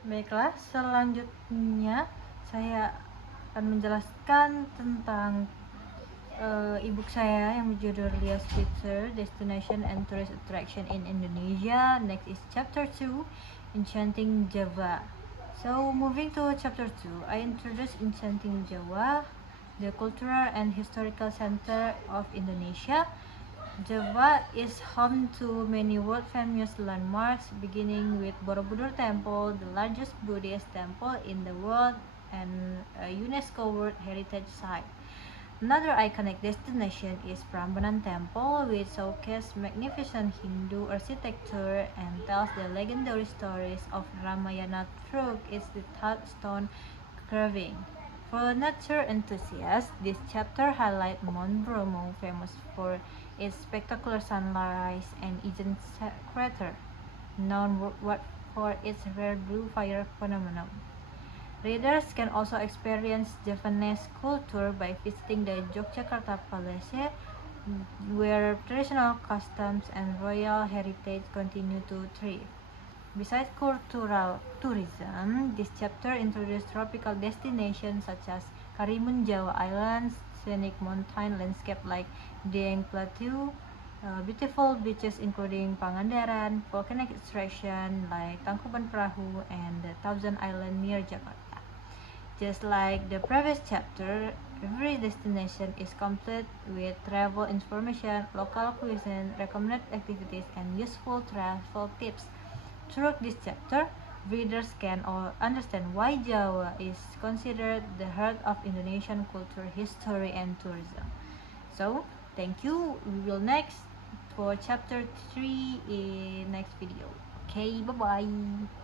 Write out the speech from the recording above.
Baiklah, selanjutnya saya akan menjelaskan tentang e-book saya yang berjudul Lia Spitzer, Destination and Tourist Attraction in Indonesia. Next is Chapter 2, Enchanting Java. So, moving to Chapter 2, I introduce Enchanting Java, the cultural and historical center of Indonesia. Java is home to many world-famous landmarks, beginning with Borobudur Temple, the largest Buddhist temple in the world and a UNESCO World Heritage Site. Another iconic destination is Prambanan Temple, which showcases magnificent Hindu architecture and tells the legendary stories of Ramayana through its detailed stone carving. For nature enthusiasts, this chapter highlights Mount Bromo, famous for its spectacular sunrise, and Ijen crater, known worldwide for its rare blue fire phenomenon. Readers can also experience Javanese culture by visiting the Yogyakarta Palace, where traditional customs and royal heritage continue to thrive. Besides cultural tourism, this chapter introduces tropical destinations such as Karimun Jawa Islands, scenic mountain landscape like Dieng Plateau, beautiful beaches including Pangandaran, volcanic extraction like Tangkuban Perahu, and the Thousand Island near Jakarta. Just like the previous chapter, every destination is complete with travel information, local cuisine, recommended activities, and useful travel tips. Through this chapter, readers can understand why Java is considered the heart of Indonesian culture, history, and tourism. So, thank you. We will next for chapter 3 in next video. Okay, bye-bye.